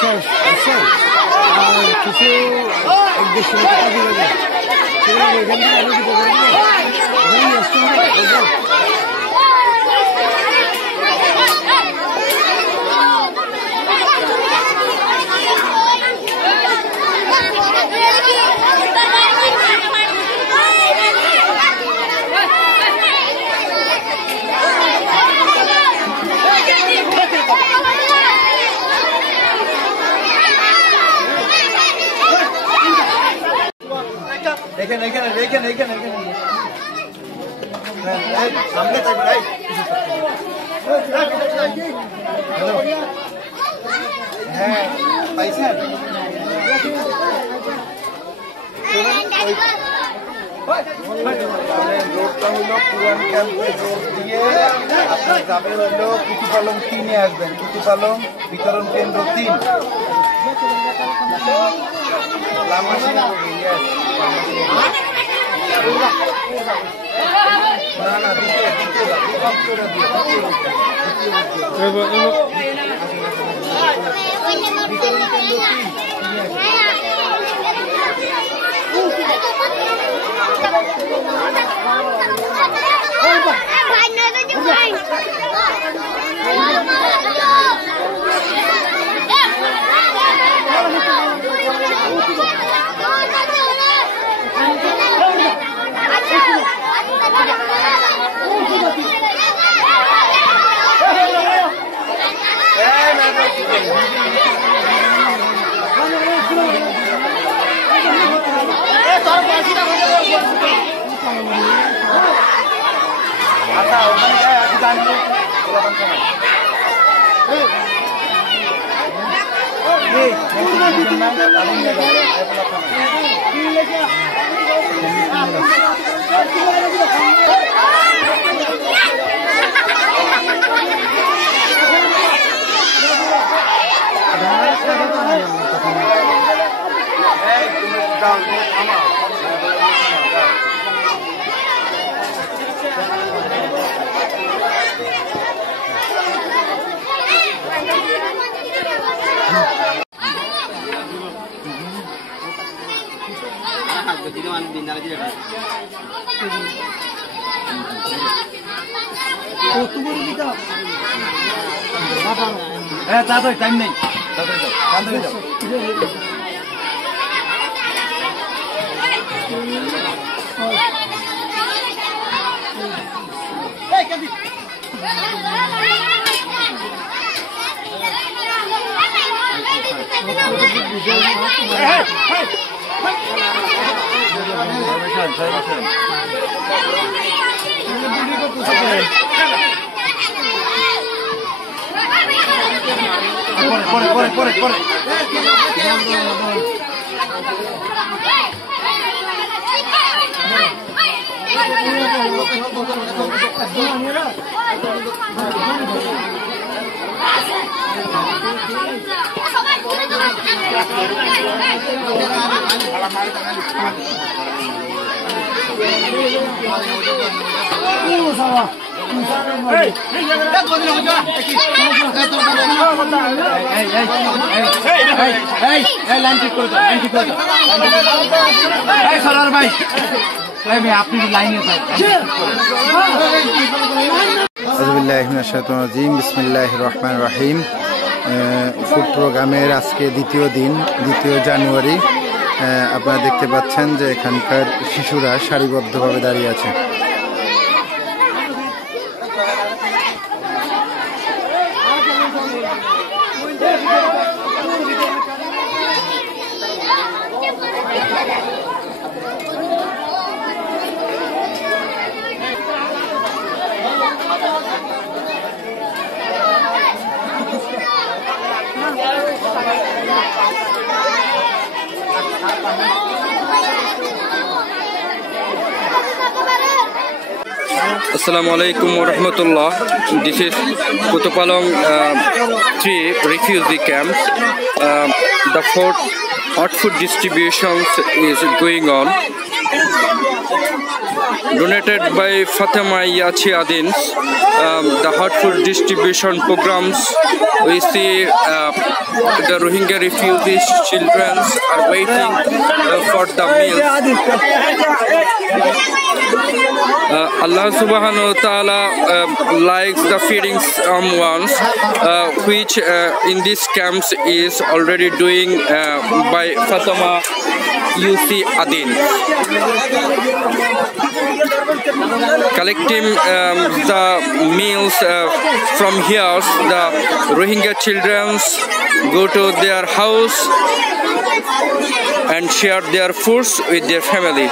শেষ আছে আর কিছু এক দেড়শো টাকা দিবে না সেগুলো এখান থেকে আরো দিতে পারবো সামনে থাকবে হ্যাঁ পাইছেন রোডটা হলো পুরান ক্যাম্পের রোড দিয়ে আপনার যাবে হলো কুতুপালং 3-এ আসবেন। কুতুপালং বিতরণ কেন্দ্র 3 না আচ্ছা ওখানে যায় আগে জানবো তাড়াতাড়ি টাইম নেই তাড়াতাড়ি যাও পরে আপনি লাইনে বিসমিল্লাহির রহমানির রহিম। ফুড প্রোগ্রামের আজকে দ্বিতীয় দিন, 2 জানুয়ারি। আপনারা দেখতে পাচ্ছেন যে এখানকার শিশুরা সারিবদ্ধভাবে দাঁড়িয়ে আছে। Assalamualaikum warahmatullah. This is Kutupalong 3 refugee camps. The hot food distribution is going on. donated by Fatima Yachi Adins. The hot food distribution programs, we see the Rohingya refugees children are waiting for the meals. Allah subhanahu wa ta'ala likes the feeding ones, which in these camps is already doing by Fatima Yachi Adins. Collecting the meals from here, the Rohingya children go to their house and share their foods with their family.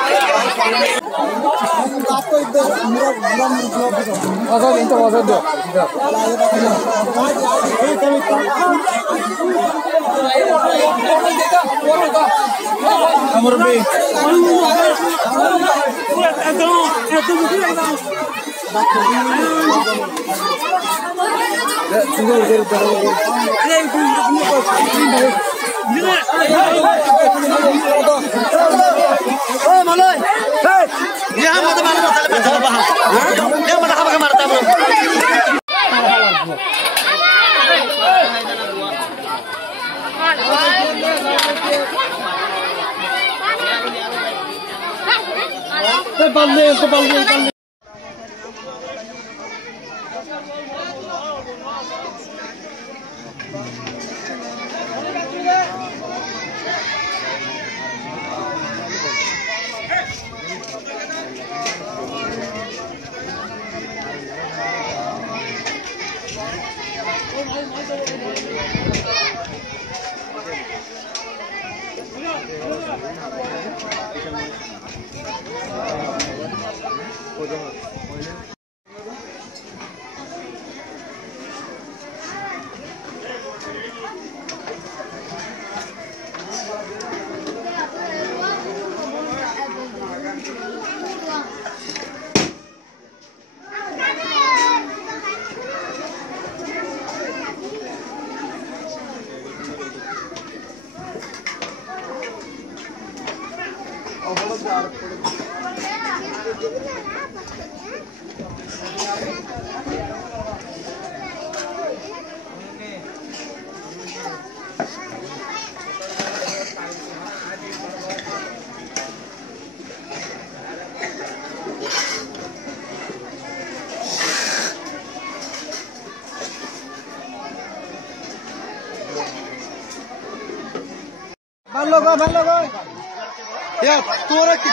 Ya, torak ki,